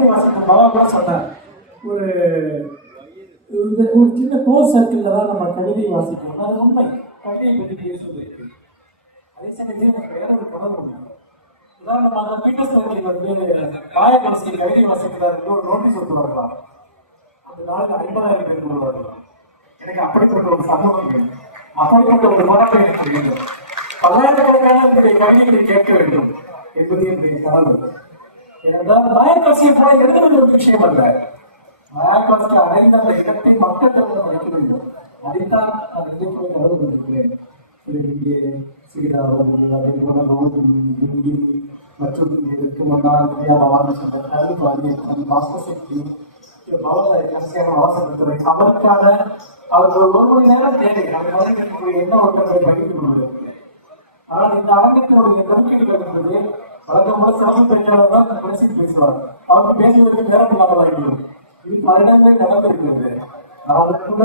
கவிதை வாசிக்கும் பாபா கூட சொன்னார். ஒரு இந்த ஒரு சின்ன கோர் சர்க்கிளில் தான் நம்ம கவிதை வாசிக்கணும் அது உண்மை கவிதையை பற்றி நீங்கள் சொல்லியிருக்கு அதே சமயத்தில் எனக்கு வேற ஒரு கனவு ஒன்று உதாரணமாக பீட்டர்ஸ் அவர்கள் வந்து காய காயவாசி கவிதை வாசிக்கிறார்கள் ஒரு நோட்டீஸ் ஒட்டுவார்களா அந்த நாளுக்கு ஐம்பதாயிரம் பேர் வருவார்கள் எனக்கு அப்படிப்பட்ட ஒரு சம்பவம் வேண்டும் அப்படிப்பட்ட ஒரு மரம் எனக்கு வேண்டும் பல்லாயிரக்கணக்கான கவிதைகளை கேட்க வேண்டும் என்பது என்னுடைய கனவு. ஏனென்றால் மாயக்காசியை போல ஒரு விஷயம் அல்ல. மாயக்காசி அடைந்த அந்த இடத்தை மக்களிடம் வைக்க வேண்டும். அதைத்தான் நான் இதை கொண்டிருக்கிறேன் இங்கே அதே மற்றும் இதற்கு முன்னால் அவருக்கான அவர்கள் ஒரு மணி நேரம் தேவை. அந்த மாதிரி என்ன ஒன்றை படிக்க முடியும் ஆனால் இந்த அரங்கத்தினுடைய நம்பிக்கைகள் என்பது வழக்கமான சிறப்பு பெண்களால் தான் இந்த பேசுவார். அவருக்கு பேசுவதற்கு நேரம் இல்லாத வாய்ப்பு இது பரிணாமங்கள் நடந்திருக்கிறது. ஆனால் கூட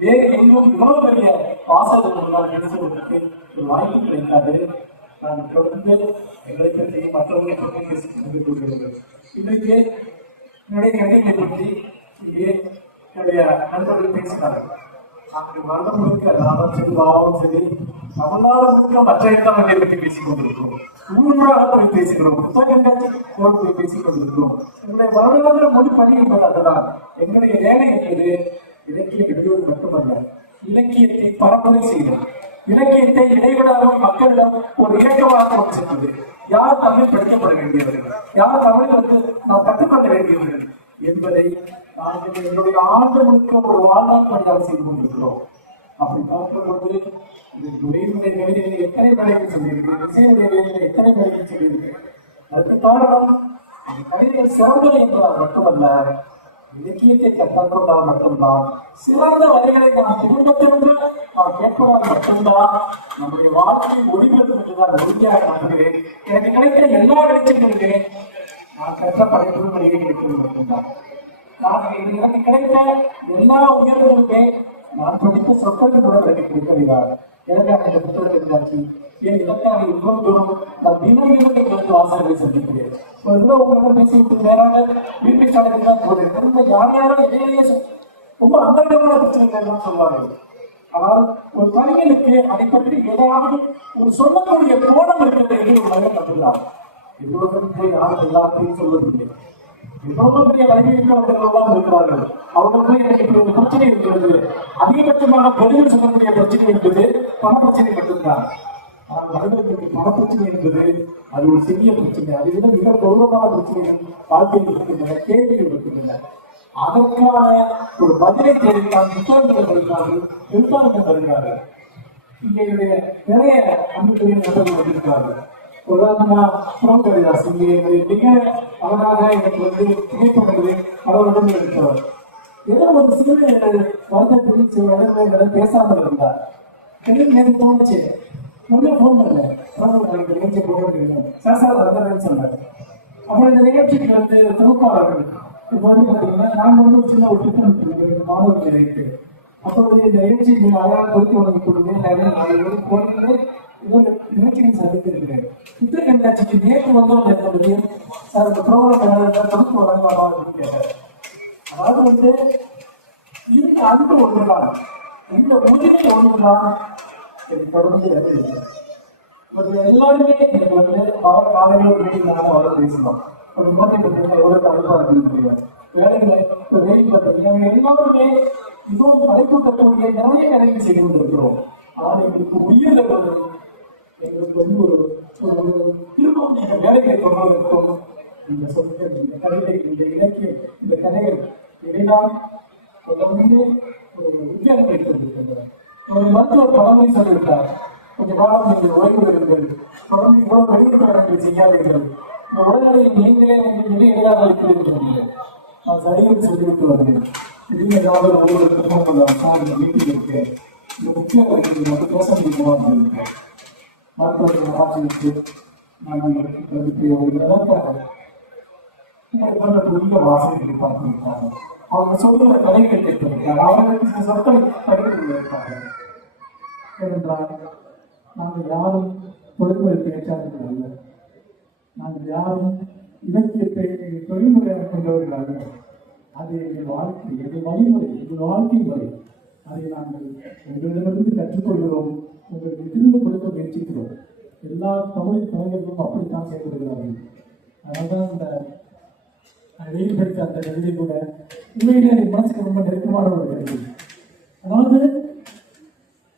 வேறு எங்கும் இவ்வளவு பெரிய வாசகர்கள் நான் பேசுவதற்கு ஒரு வாய்ப்பு கிடைக்காது. நான் தொடர்ந்து எங்களை பற்றி மற்றவர்களை பற்றி பேசிக் கொண்டு கொள்கிறேன். இன்றைக்கு என்னுடைய கணிதத்தை பற்றி இங்கே என்னுடைய நண்பர்கள் பேசினார்கள். நாங்கள் வருடம் முழுக்க நானும் சரி பாவம் சரி தமிழ்நாடு முழுக்க மற்ற இடங்களை பற்றி பேசிக் கொண்டிருக்கிறோம் ஊராக போய் பேசுகிறோம் புத்தகங்கள் போய் பேசிக் கொண்டிருக்கிறோம் எங்களுடைய வரலாறு மொழி படிக்கின்றது அதுதான் எங்களுடைய வேலை என்பது இலக்கிய வெளியூர் மட்டுமல்ல இலக்கியத்தை பரப்புரை செய்தல் இலக்கியத்தை இடைவிடாத மக்களிடம் ஒரு இலக்கமாக கொண்டு யார் தமிழ் படிக்கப்பட வேண்டியவர்கள் யார் தமிழ் வந்து நாம் கற்றுக்கொள்ள வேண்டியவர்கள் என்பதை நாங்கள் என்னுடைய ஆண்டு முழுக்க ஒரு வாழ்நாள் பணியாக செய்து கொண்டிருக்கிறோம். அப்படி பார்க்கும் பொழுது இந்த உரையினுடைய கவிதைகளை எத்தனை வேலைகள் சொல்லியிருக்கேன் இசையுடைய வேலைகளை எத்தனை வேலைகள் சொல்லியிருக்கேன். அதுக்கு காரணம் அந்த கவிதைகள் சிறந்தது என்பதால் மட்டுமல்ல இலக்கியத்தை கற்றுக்கொண்டால் மட்டும்தான் சிறந்த வரிகளை நாம் திரும்பத்திலிருந்து நாம் கேட்பதால் மட்டும்தான் நம்முடைய வாழ்க்கையை ஒளிபெறும் என்றுதான் உறுதியாக நம்புகிறேன். எனக்கு கிடைக்கிற எல்லா வெளிச்சங்களிலே நான் கற்ற படைப்பும் வழியை கிடைப்பது மட்டும்தான். நான் எனக்கு கிடைத்த எல்லா உயர்வுகளுமே நான் படித்த சொற்களுக்கு கூட எனக்கு கொடுக்கிறார் எனவே அந்த புத்தகத்தை என் இதற்காக இவ்வளவு தூரம் நான் தினம் தினம் எங்களுக்கு வாசகங்களை சந்திக்கிறேன். ஒரு இன்னும் உங்களிடம் பேசிவிட்டு நேராக வீட்டு சாலைக்கு தான் போகிறேன் ரொம்ப யார் யாரும் இடையிலேயே ரொம்ப அந்தரங்கமான பிரச்சனைகள் சொல்வார்கள். ஆனால் ஒரு கவிஞனுக்கு அதை பற்றி ஏதாவது ஒரு சொல்லக்கூடிய கோணம் இருக்கிறது என்று ஒரு மனிதன் நம்புகிறார் எல்லோரும் யாரும் எல்லாத்தையும் சொல்வதில்லை. எவ்வளவு பெரிய வலிமையுள்ளவர்கள் இருக்கிறார்கள். அவர்களுக்கு எனக்கு இப்படி ஒரு பிரச்சனை இருக்கிறது? அதிகபட்சமாக பதில் சொல்லக்கூடிய பிரச்சனை என்பது பண பிரச்சனை மட்டும்தான். ஆனால் மனிதர்களுக்கு பண பிரச்சனை என்பது அது ஒரு சிறிய பிரச்சனை. அதை விட மிக கௌரவமான பிரச்சனைகள் வாழ்க்கையில் இருக்கின்றன கேள்விகள் இருக்கின்றன. அதற்கான ஒரு பதிலை தேடித்தான் புத்தகங்கள் வருகிறார்கள் எழுத்தாளர்கள் வருகிறார்கள். இங்கே என்னுடைய நிறைய அன்புக்குரிய நண்பர்கள் வந்திருக்கிறார்கள். உதாரணமா புறம் கவிதாஸ் இங்கே மிக அழகாக எனக்கு வந்து புகைப்படங்களை அவருடன் இருக்கிறார் ஏதோ ஒரு சிறு வருத்தத்துக்கு சில இடங்களை பேசாமல் இருந்தார். எனக்கு நேற்று தோணுச்சு. முன்னே ஃபோன் எனக்கு நிகழ்ச்சி போக வேண்டியது சார் சார் சொன்னார். அப்புறம் இந்த நிகழ்ச்சிக்கு வந்து தொகுப்பாளர்கள். இப்போ வந்து பார்த்தீங்கன்னா நாங்கள் வந்து ஒரு சின்ன ஒரு திட்டம் மாணவர்கள் இருக்கு. அப்போ வந்து இந்த நிகழ்ச்சி நீங்கள் அழகாக கொடுத்து உனக்கு கொடுங்க நிறைய நாலு போனீங்க இன்னொரு சந்தித்திருக்கிறேன் கண்காட்சிக்கு நேற்று வந்தோம் என்பது சார் இந்த ப்ரோக்ராம் தொகுப்பு வழங்கலாமா அப்படின்னு கேட்டார் அதாவது வந்து இந்த அன்பு ஒன்றுதான். இந்த உரிமை ஒன்றுதான். எனக்கு தொடர்ந்து இருக்கு. எல்லாருமே எனக்கு வந்து அவர் காலையில் ஒரு மீட்டிங் அவரை பேசலாம் ஒரு மாதிரி பார்த்தீங்கன்னா எவ்வளவு கடுப்பாக இருக்குன்னு தெரியும் வேலைகளை இப்போ வெயில் பார்த்தீங்கன்னா எல்லாருமே இதுவும் படைப்பு கட்டக்கூடிய நிறைய வேலைகள் செய்து கொண்டிருக்கிறோம். ஆனால் எங்களுக்கு உயிர்ல எங்களுக்கு வந்து ஒரு திரும்பவும் இந்த வேலைகளை கொள்வதற்கும் இந்த சொற்கள் இந்த கவிதை இந்த இலக்கியம் இந்த கதைகள் இவைதான் தொடர்ந்து ஒரு உத்வேகம் வைத்திருக்கின்றன ஒரு மருத்துவர் பழமை சொல்லிவிட்டார் கொஞ்சம் காலம் நீங்கள் ஓய்வு எடுங்கள் தொடர்ந்து இவ்வளவு வெளியூர் கடன்கள் செய்யாதீர்கள். இந்த உடல்நிலை நீங்களே நீங்கள் மிக எளிதாக இருக்கிறீர்கள் நான் சரியில் சொல்லிவிட்டு வருகிறேன் திடீர்னு ஏதாவது ஒருவருக்கு ஃபோன் சார் இந்த இருக்கு இந்த முக்கிய மட்டும் பேச முடியுமா அப்படின்னு மருத்துவத்தை ஆரம்பித்து நான் உங்களுக்கு கருத்து ஒரு நிலப்பாக பெரிய வாசனை பார்த்திருக்காங்க அவங்க சொல்ற கதைகள் கேட்டிருக்காங்க அவர்களுக்கு சில சொற்களை படித்து என்றால் நாங்கள் யாரும் பொறுப்பை பேச்சாளர்கள் அல்ல நாங்கள் யாரும் இலக்கியத்தை தொழில்முறையாக கொண்டவர்களாக அது எங்கள் வாழ்க்கை எங்கள் வழிமுறை எங்கள் வாழ்க்கை முறை அதை நாங்கள் உங்களிடமிருந்து கற்றுக்கொள்கிறோம் உங்களுக்கு திரும்ப கொடுக்க முயற்சிக்கிறோம். எல்லா தமிழ் கலைஞர்களும் அப்படித்தான் செயல்படுகிறார்கள். அதனால்தான் இந்த வெயில் படித்த அந்த கவிதை கூட உண்மையிலே என் மனசுக்கு ரொம்ப நெருக்கமான ஒரு கவிதை. அதாவது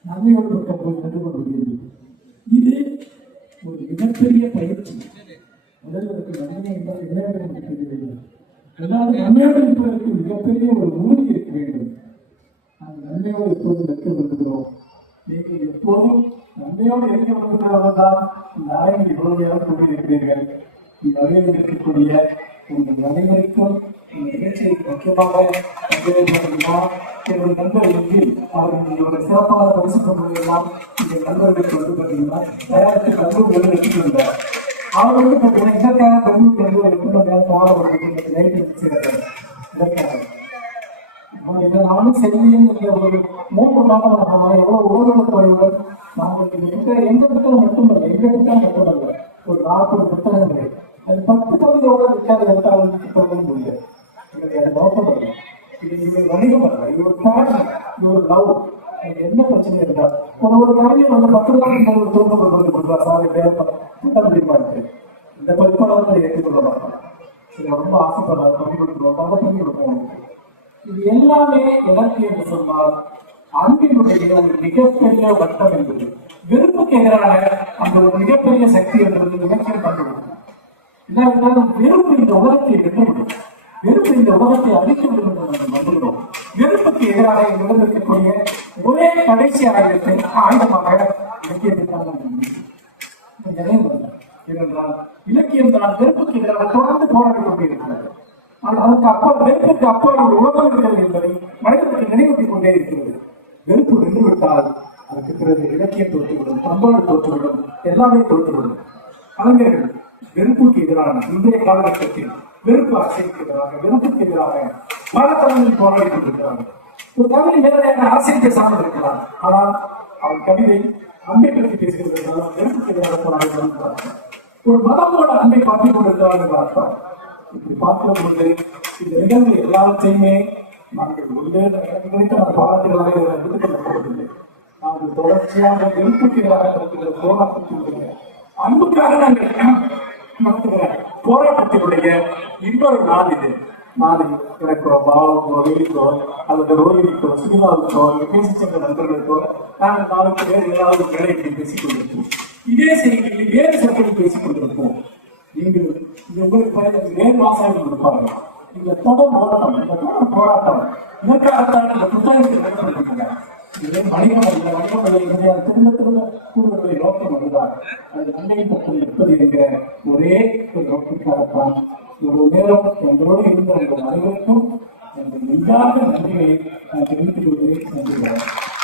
நன்மையோடு இருக்க போய் நின்று கொண்டிருக்கிறது இது ஒரு மிகப்பெரிய பயிற்சி. முதல்வருக்கு நன்மை என்றால் என்ன வேண்டும். தெரியவில்லை அதாவது நன்மையோடு இருப்பதற்கு மிகப்பெரிய ஒரு உறுதி இருக்க வேண்டும். நாங்கள் நன்மையோடு இப்போது நிற்க விரும்புகிறோம். நீங்கள் எப்போதும் நன்மையோடு எழுதி வந்திருக்கிறவர்கள் தான் இந்த ஆய்வில் இவ்வளவு கூறியிருக்கிறீர்கள் இந்த வகையில் இருக்கக்கூடிய உங்கள் அனைவருக்கும் இந்த நிகழ்ச்சியை முக்கியமாக பங்கேற்கிறீர்களா நண்பர் எங்கில் அவர் சிறப்பான பரிசு இந்த நண்பர்களுக்கு வந்து பார்த்தீங்கன்னா தயாரித்து கல்லூரி எடுத்துக்கொண்டார் அவர் பார்த்தீங்கன்னா இதற்காக கல்லூரி வந்து ஒரு மாணவர்களுக்கு லைட் இதற்காக இதை நானும் செல்வியும் என்ற ஒரு மூன்று மாதம் நம்ம எவ்வளவு ஊர்வல குறைவுடன் நாங்கள் எங்க எங்க புத்தகம் மட்டுமல்ல எங்க புத்தகம் மட்டுமல்ல ஒரு நாற்பது புத்தகங்கள். அது பத்து பகுதியோட விசாரணை எடுத்தால் புத்தகம் முடியாது. இது நோக்கம் அல்ல இது இது வணிகம் அல்ல இது ஒரு பேஷன் இது ஒரு லவ். எனக்கு என்ன பிரச்சனை இருக்கா ஒரு ஒரு கவிஞர் வந்து பத்து ரூபாய்க்கு ஒரு தூக்கம் கொண்டு கொடுப்பார் சார் புத்தகம் முடியுமா இருக்கு இந்த பதிப்பாளர்கள் ஏற்றுக்கொள்ள மாட்டாங்க ரொம்ப ஆசைப்படுறாரு பண்ணி கொடுக்குறோம் அதை பண்ணி கொடுப்போம் இது எல்லாமே எனக்கு என்று சொன்னால் அன்பினுடைய ஒரு மிகப்பெரிய வட்டம் என்பது. வெறுப்புக்கு எதிரான அந்த ஒரு மிகப்பெரிய சக்தி என்பது இலக்கியம் கண்டுபிடிக்கும். இல்லாவிட்டால் வெறுப்பு இந்த உலகத்தை வென்றுவிடும் வெறுப்பு இந்த உலகத்தை அழித்துவிடும் என்று நாம் நம்புகிறோம். வெறுப்புக்கு எதிராக எங்களிடம் இருக்கக்கூடிய ஒரே கடைசி ஆயுதத்தை ஆயுதமாக இலக்கியத்திற்கான ஏனென்றால் இலக்கியம் தான் வெறுப்புக்கு எதிராக தொடர்ந்து போராடி கொண்டிருக்கிறது அதற்கு அப்பால் வெறுப்புக்கு அப்பால் ஒரு உலகம் இருக்கிறது என்பதை மனிதனுக்கு நினைவூட்டிக் கொண்டே இருக்கிறது. வெறுப்பு வென்றுவிட்டால் அதற்கு பிறகு இலக்கியம் தோற்றுவிடும் பண்பாடு தோற்றுவிடும் எல்லாமே தோற்றுவிடும். கலைஞர்கள் வெறுப்புக்கு எதிரான இன்றைய காலகட்டத்தில் வெறுப்பு அரசியலுக்கு எதிராக வெறுப்புக்கு எதிராக பல தமிழில் போராடி கொண்டிருக்கிறார்கள். ஒரு தமிழ் நேரடியாக அரசியலுக்கு பேசாமல் இருக்கிறார் ஆனால் அவர் கவிதை அன்பை பற்றி பேசுகிறது வெறுப்புக்கு எதிராக போராடி கொண்டிருக்கிறார் ஒரு மதமோட அன்பை பார்த்துக் கொண்டிருக்கிறார் என்று அர்த்தம். இப்படி பார்க்கிற பொழுது இந்த நிகழ்வு எல்லாத்தையுமே நாங்கள் உள்ளே கிடைத்த அந்த பாடத்திலாக எடுத்துக்கொள்ள போவதில்லை. நாங்கள் தொடர்ச்சியாக வெறுப்புக்கு நடத்துகிற போராட்டத்தினுடைய அன்புக்காக நாங்கள் நடத்துகிற போராட்டத்தினுடைய இன்னொரு நாள் இது. நாளை எனக்கோ பாவக்கோ வெளிக்கோ அல்லது ரோஹினிக்கோ சினிமாவுக்கோ பேசி சென்ற நண்பர்களுக்கோ நாங்கள் நாளுக்கு வேறு ஏதாவது வேலைகளை பேசிக் கொண்டிருப்போம். இதே செய்தியில் வேறு சொற்களில் பேசிக் கொண்டிருப்போம். நீங்கள் இது உங்களுக்கு இருப்பாங்க இந்த தொடர் போராட்டம் இந்த தொடர் போராட்டம். இதற்காகத்தான் இந்த நடத்திருக்கிறாங்க இது வணிகம் அல்ல வணிகம் அல்ல. இந்தியா திரும்ப திரும்ப கூறுவதை நோக்கம் அதுதான் அது நன்மையை பற்றி இருப்பது என்கிற ஒரே ஒரு ஒரு நேரம் எங்களோடு இருந்த உங்கள் அனைவருக்கும் எனது நெஞ்சார்ந்த நன்றிகளை நான் தெரிவித்துக் கொள்கிறேன். நன்றி.